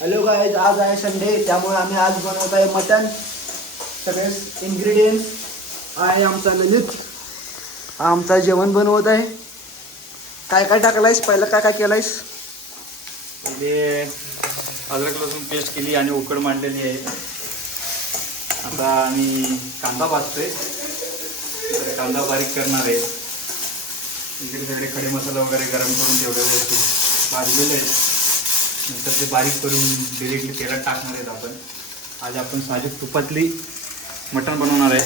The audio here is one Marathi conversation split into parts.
हॅलो गाईज, आज आहे संडे, त्यामुळे आम्ही आज बनवत आहे मटन. सगळे इन्ग्रेडियंट आहे आमचा ललित. आमचा जेवण बनवत आहे. काय काय टाकलायस, पहिलं काय काय केलायस? इथे अद्रक लसूण पेस्ट केली आणि उकड मांडलेली आहे. आता आम्ही कांदा भाजतोय. इकडे कांदा बारीक करणार आहे. इकडे सगळे खडे मसाला वगैरे गरम करून तेवढे व्यवस्थित भाजलेले आहेत. नंतर ते बारीक करून डिरेक्टली तेलात टाकणार आहेत आपण. आज आपण साजूक तुपातली मटण बनवणार आहे.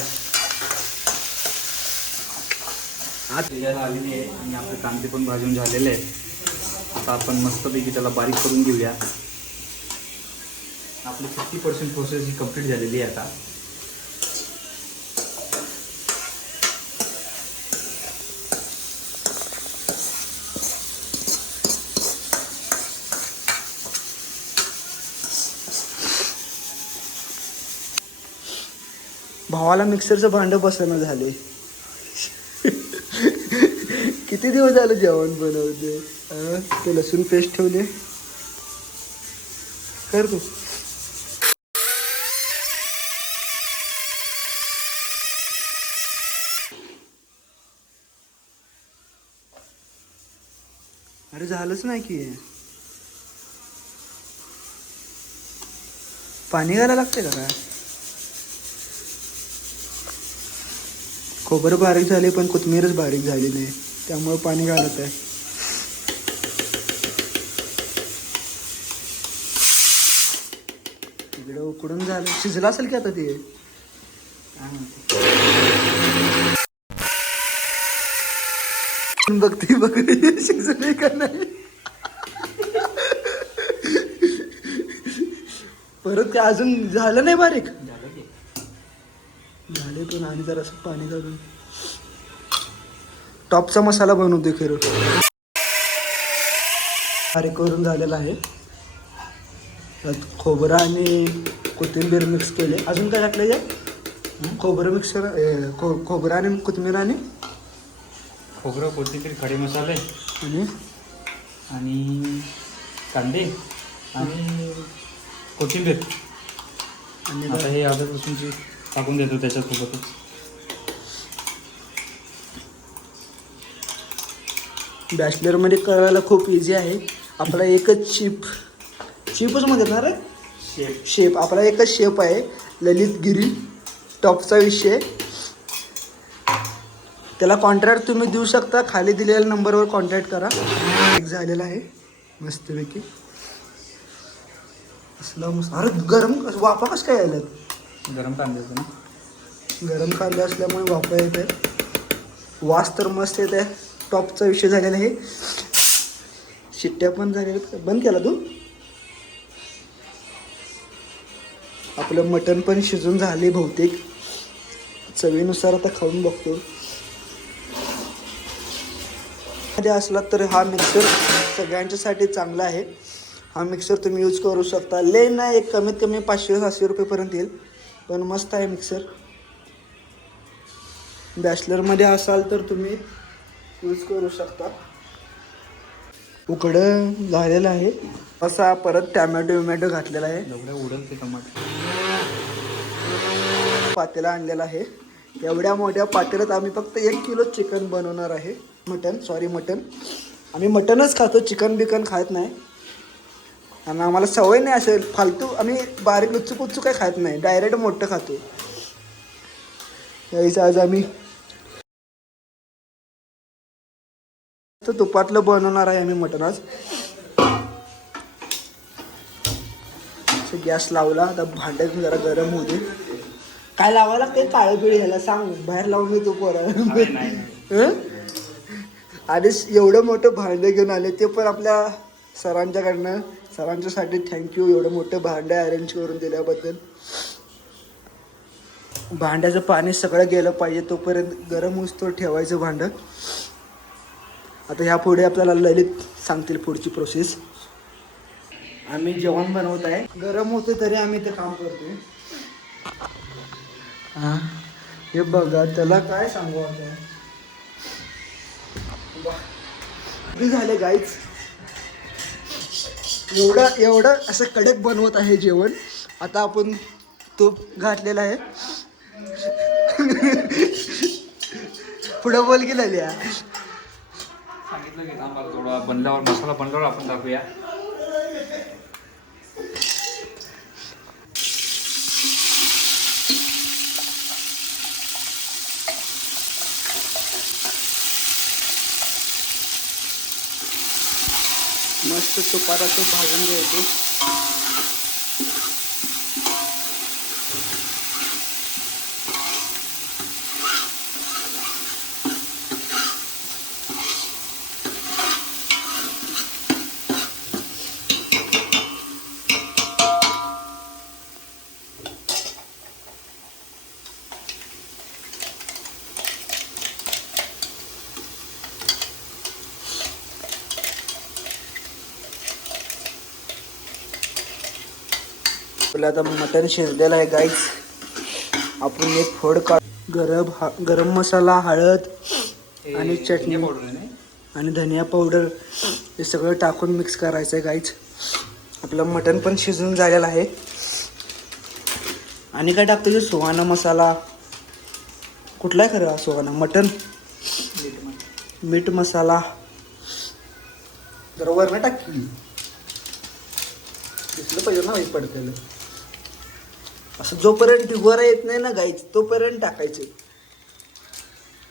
आज तेलाला आलेली आहे आणि आपले कांदे पण भाजून झालेले आहेत. आता आपण मस्तपैकी त्याला बारीक करून घेऊया. आपली 50% प्रोसेस ही कंप्लीट झालेली आहे. आता भावाला मिक्सरचं भांडं बसणं झाले. किती दिवस झालं जेवण बनवते. ते लसूण पेस्ट ठेवले. कर तू. अरे झालंच नाही की. पाणी घालायला लागते का काय? खोबरं बारीक झाले पण कोथिंबीरच बारीक झाली नाही, त्यामुळे पाणी घालत आहे. इकडं उकडून झालं, शिजलं असेल की आता ते. बघते बघ शिजले का नाही. परत काय अजून झालं नाही बारीक झाले, पण आणि जरासं पाणी घालून टॉपचा मसाला बनवते खरं. बारीक करून झालेला आहे. त्यात खोबरं आणि कोथिंबीर मिक्स केले. अजून काय टाकलं आहे? खोबरं मिक्सर खोबरं आणि कोथिंबीर आणि खोबरं, कोथिंबीर, खडे मसाले आणि कांदे आणि कोथिंबीर आणि आता हे अद्रक लसूणची टाकून देतो त्याच्यासोबतच. बॅचलरमध्ये करायला खूप इझी आहे. आपला एकच चिपच म्हणतात ना रे, शेप. आपला एकच शेप आहे, ललित गिरी. टॉपचा विषय. त्याला कॉन्ट्रॅक्ट तुम्ही देऊ शकता. खाली दिलेल्या नंबरवर कॉन्टॅक्ट करा. एक झालेला आहे मस्तपैकी. असला मस्त. अरे गरम वाफा कसं काय आल्यात? गरम कांद्याचं ना, गरम कांदे असल्यामुळे वाफा येत आहे. वास तर मस्त येत आहे. टॉपचा विषय झालेला आहे. शिट्ट्या पण झालेल्या. बंद केला तू? आपलं मटण पण शिजून झाले बहुतेक. चवीनुसार आता खाऊन बघतो. मध्ये असला तर हा मिक्सर सगळ्यांच्यासाठी चांगला आहे. हा मिक्सर तुम्ही यूज करू शकता. लय नाही, एक कमीत कमी 500-700 रुपयेपर्यंत येईल, पण मस्त आहे मिक्सर. बॅचलरमध्ये असाल तर तुम्ही यूज करू शकता. उकडं झालेलं आहे. असा परत टॅमॅटो घातलेला आहे. एवढ्या उडल ते टमाटर. पातेला आणलेला आहे. एवढ्या मोठ्या पातेल्यात आम्ही फक्त 1 किलो चिकन बनवणार आहे. मटन. आम्ही मटनच खातो, चिकन बिकन खात नाही. आणि आम्हाला सवय नाही असेल फालतू. आम्ही बारीक लुच्चू काय खात नाही, डायरेक्ट मोठं खातो. यायचं आज आम्ही तुपातलं बनवणार आहे आम्ही मटन आज. गॅस लावला. आता भांड्यात जरा गरम होऊ दे. काय लावायला लागते? काळं बिळ ह्याला सांग, बाहेर लावून मी तू पोरा. आणि एवढं मोठं भांडं घेऊन आले, ते पण आपल्या सरांच्याकडनं. सरांच्यासाठी थँक्यू, एवढं मोठं भांडं अरेंज करून दिल्याबद्दल. भांड्याचं पाणी सगळं गेलं पाहिजे तोपर्यंत गरम होईस्तोवर ठेवायचं भांडं. आता ह्या पुढे आपल्याला ललित सांगतील पुढची प्रोसेस. आम्ही जेवण बनवत आहे. गरम होते तरी आम्ही ते काम करतोय. हां, हे बघा, त्याला काय सांगू आता. झाले गाईच. एवढं असं कडक बनवत आहे जेवण. आता आपण तूप घातलेला आहे. पुढं बोल की लिया. सांगितलं की आम्हाला थोडा बनल्यावर मसाला बनल्यावर आपण टाकूया. मस्त तुपात असं भाजून घ्यायचं. आपलं आता मटण शिजलेलं आहे गाईस. आपण एक फोड गरम मसाला, हळद आणि चटणी आणि धनिया पावडर हे सगळं टाकून मिक्स करायचं आहे गाईस. आपलं मटण पण शिजून झालेलं आहे. आणि काय टाकतो सुहाना मसाला. कुठला आहे खरं सुहाना? मटण मीठ मसाला जरा वरनं टाकी दिसलं पाहिजे ना पडतेलं. असं जोपर्यंत ढिगोरा येत नाही ना गाईच तोपर्यंत टाकायचे.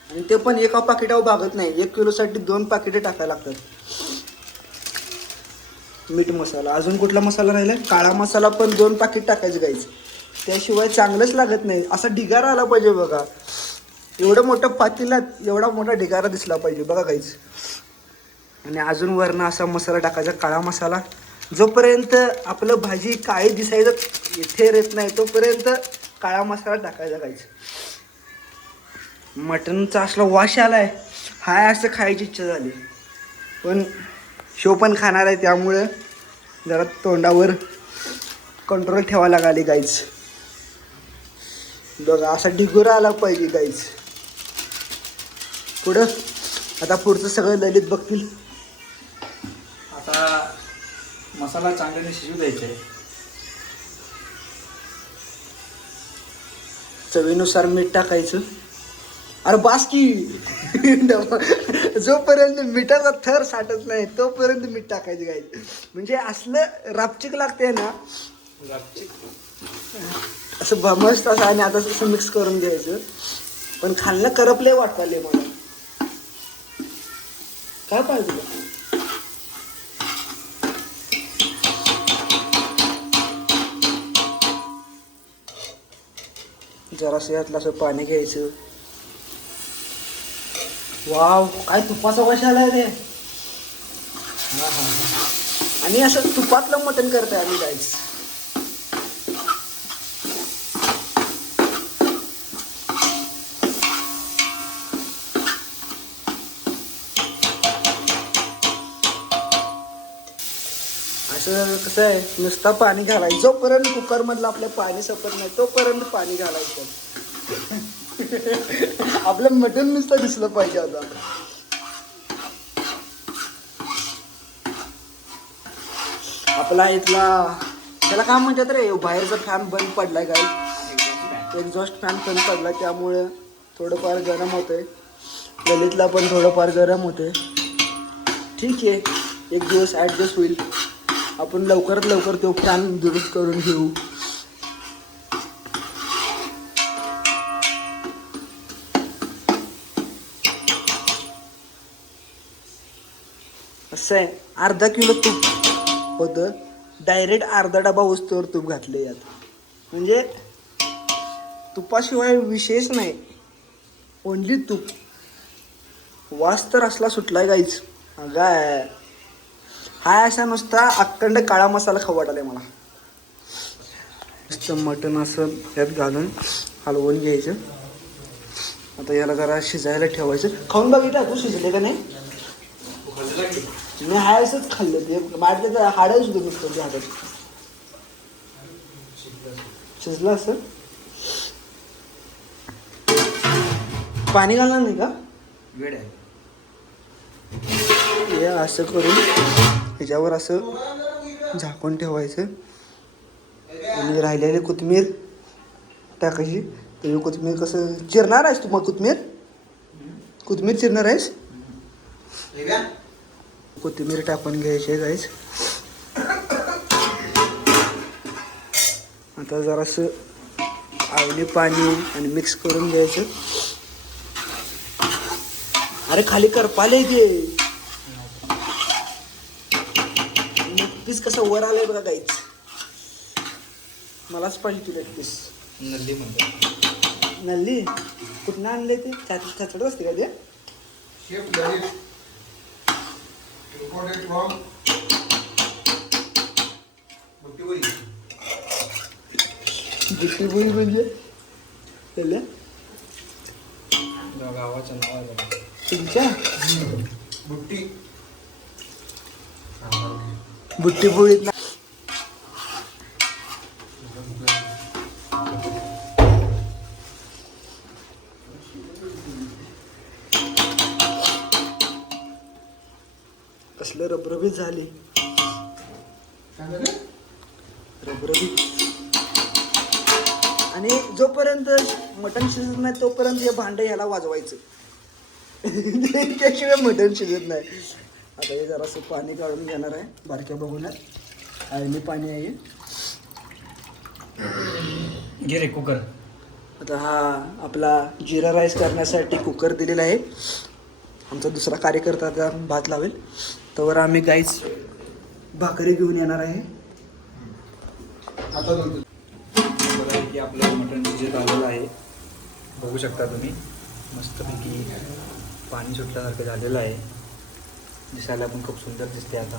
आणि ते पण एका पाकिटावर भागत नाही. 1 किलोसाठी 2 पाकिटे टाकायला लागतात. मीठ मसाला, अजून कुठला मसाला राहिला? काळा मसाला पण 2 पाकिट टाकायचे गाईच. त्याशिवाय चांगलंच लागत नाही. असा ढिगारा आला पाहिजे बघा. एवढं मोठं पातेल्यात एवढा मोठा ढिगारा दिसला पाहिजे बघा गाईच. आणि अजून वरनं असा मसाला टाकायचा, काळा मसाला. जोपर्यंत आपलं भाजी काळी दिसायचं थेर येत नाही तोपर्यंत काळा मसाला टाकायचा गाईच. मटनचा असला वास आलाय, हाय असं खायची इच्छा झाली. पण शो पण खाणार आहे त्यामुळं जरा तोंडावर कंट्रोल ठेवावं लागाली गाईच. बघा असा ढिगोरा आला पाहिजे गाईच. पुढं आता पुढचं सगळं ललित बघतील. आता मसाला चांगल्याने शिजू द्यायचा आहे. चवीनुसार मीठ टाकायचं. अरे बास की. जोपर्यंत मिठाचा थर साठत नाही तोपर्यंत मीठ टाकायचं गायचं. म्हणजे असलं रापचिक लागते ना, असं मस्त असं. आणि आता तसं मिक्स करून घ्यायचं. पण खाल्लं करपले वाटले मला. काय पाहिजे तुला? जरासं यातलं असं पाणी घ्यायचं. वाव काय तुपाचा वास आलाय रे. हा हा हा. आणि असं तुपातलं मटण करताय आम्ही गाईस. असं कसं आहे, नुसता पाणी घालायचं. जोपर्यंत कुकरमधलं आपल्या पाणी सपत नाही तोपर्यंत पाणी घालायचं. आपलं मटण नुसतं दिसलं पाहिजे. आता आपला इथला त्याला काय म्हणतात रे, बाहेरचा फॅन बंद पडलाय काय, एक्झॉस्ट फॅन बंद पडलाय त्यामुळे थोडंफार गरम होतंय. ललितला पण थोडंफार गरम होतंय. ठीक आहे, एक दिवस ॲडजस्ट होईल. आपण लवकरात लवकर तो फॅन दुरुस्त करून घेऊ. असं आहे, अर्धा किलो तूप होतं. डायरेक्ट अर्धा डबा वस्तूवर तूप घातले यात. म्हणजे तुपाशिवाय विशेष नाही, ओनली तूप. वास तर असला सुटलाय गाईच. काय हा असा नुसता अखंड काळा मसाला खाऊ वाटायला मला. नुसतं मटण असं यात घालून हलवून घ्यायचं. आता याला जरा शिजायला ठेवायचं. खाऊन बघितलं तू शिजले का नाही? मी हायसच खाल्लं ते. माझ्या हाडच सुद्धा नुसतं हातात शिजलं असं. पाणी घालणार नाही का? वेळ आहे. हे असं करून ह्याच्यावर असं झाकून ठेवायचं आणि राहिलेली कोथिंबीर टाकायची. तुम्ही कोथिंबीर कसं चिरणार आहेस? तुम्हाला कोथिंबीर चिरणार आहेस? कोथिंबीर टाकून घ्यायची गाईस. आता जरासं आवडी पाणी आणि मिक्स करून घ्यायचं. अरे खाली करपाले घे. पीस कसं वर आलंय बघा गाईच. मलाच पाहिजे तुला पीस. नल्ली म्हणतो. नल्ली कुठनं आणले ते? छाचडत असते का ते? बुट्टी बोई म्हणजे त्याला गावाचं नाव आहे तुमच्या बुट्टी पोळीत ना. कसलं रबरबीत झाली. रबरबीत. आणि जोपर्यंत मटण शिजत नाही तोपर्यंत हे भांडं ह्याला वाजवायचं. त्याशिवाय मटण शिजत नाही. आता हे जरासं पाणी काढून घेणार आहे बारक्या बघूनच. आळणी पाणी आहे. घे रे कुकर. आता हा आपला जिरा राईस करण्यासाठी कुकर दिलेला आहे. आमचा दुसरा कार्यकर्ता आता भात लावेल. तर आम्ही गाईस भाकरी घेऊन येणार आहे. आता बघा की आपलं मटण शिजत आलेलं आहे. बघू शकता तुम्ही मस्तपैकी पाणी सुटल्यासारखं झालेलं आहे. दिसायला पण खूप सुंदर दिसते. आता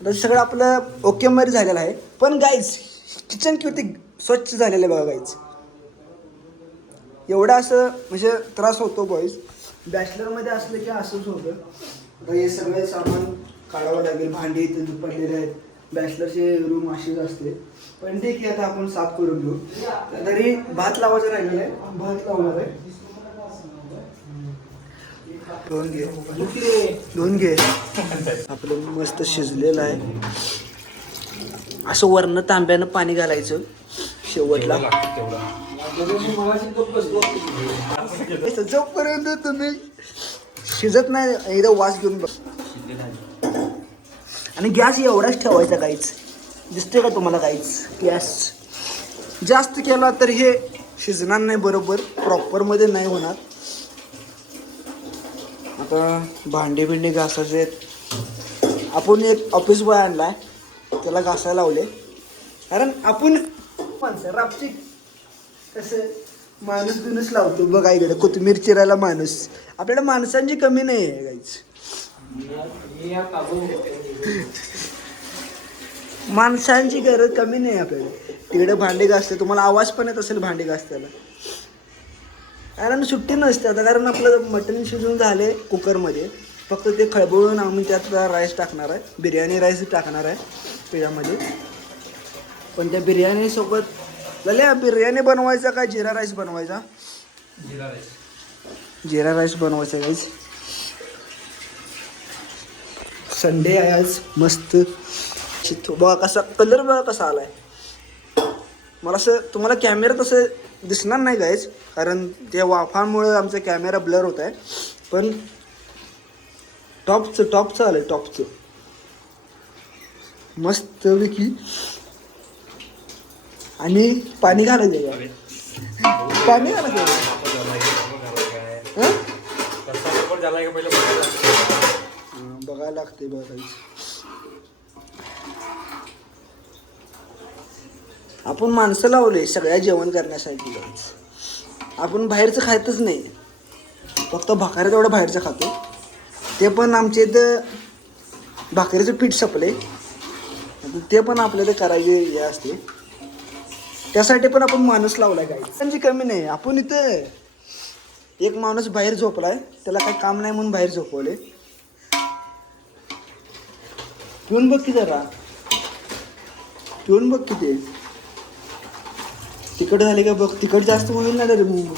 आता सगळं आपलं ओके मध्ये झालेलं आहे. पण गाईज किचन किती स्वच्छ झालेलं आहे बघा गाईज. एवढा असं म्हणजे त्रास होतो बॉईज. बॅचलरमध्ये असलं की असंच होतं. आता हे सगळे सामान काढावं लागेल. भांडी इथे पडलेले आहेत. बॅचलरचे रूम अशीच असते. पण ठीक आहे आता आपण साफ करून घेऊ. तरी भात लावायचं राहिलेलं आहे. भात लावणार आहे. दोन घे. आपलं मस्त शिजलेलं आहे. असं वरनं तांब्यानं पाणी घालायचं शेवटला. जोपर्यंत तुम्ही शिजत नाही एकदा वास घेऊन बघ. आणि गॅस एवढाच ठेवायचा काहीच. दिसते का तुम्हाला काहीच? गॅस जास्त केला तर हे शिजणार नाही बरोबर. प्रॉपरमध्ये नाही होणार. आता भांडी बिंडी घासायचे आहेत. आपण एक ऑफिस बॉय आणलाय त्याला घासायला लावले. कारण आपण माणसं रापची कसं माणूस बिनूस लावतो बघा. इकडे कोथिंबीर चिरायला माणूस. आपल्याला माणसांची कमी नाही आहे गाईच. माणसांची गरज कमी नाही आपल्याला. तिकडे भांडी घासते. तुम्हाला आवाज पण येत असेल भांडी घासताना. कारण सुट्टी नसते आता. कारण आपलं मटण शिजून झाले कुकरमध्ये. फक्त ते खळबळून आम्ही त्यात राईस टाकणार आहे. बिर्याणी राईस टाकणार आहे त्याच्यामध्ये. पण त्या बिर्याणीसोबत लल्या बिर्याणी बनवायचा का जिरा राईस बनवायचा? जिरा राईस बनवायचा गाईस. संडे आहे आज. मस्त बघा कसा कलर बघा कसा आलाय. मला असं तुम्हाला कॅमेरा तसं दिसणार नाही गाईज. कारण त्या वाफामुळे आमचा कॅमेरा ब्लर होत आहे. पण टॉपचं आलं आहे. टॉपचं मस्तपैकी. आणि पाणी घालायचं का? पाणी घालायचं बघायला लागते बघा. आपण माणसं लावले सगळ्या जेवण करण्यासाठी. आपण बाहेरचं खायचंच नाही. फक्त भाकऱ्या तेवढं बाहेरचं खातो. ते पण आमच्या इथं भाकरीचं पीठ संपले. ते पण आपल्याला करायचे हे असते. त्यासाठी पण आपण माणूस लावलाय काय. त्यांची कमी नाही. आपण इथं एक माणूस बाहेर झोपलाय. त्याला काही काम नाही म्हणून बाहेर झोपवले. पिऊन बघ की जरा. पिऊन बघ किती. तिखट झाले का बघ, तिखट जास्त होईल ना रे मग.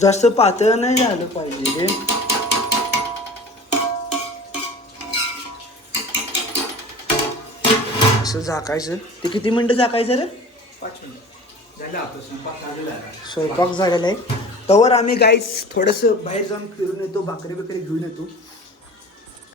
जास्त पातळ नाही झालं पाहिजे रे. असं झाकायचं. ते किती मिनिटं झाकायचं रे? 5 मिनिट झालं आपलं स्वयंपाक झालेला आहे. स्वयंपाक झालेला आहे. तवर आम्ही गाईस थोडंसं बाहेर जाऊन फिरून येतो, भाकरी बिकरी घेऊन येतो.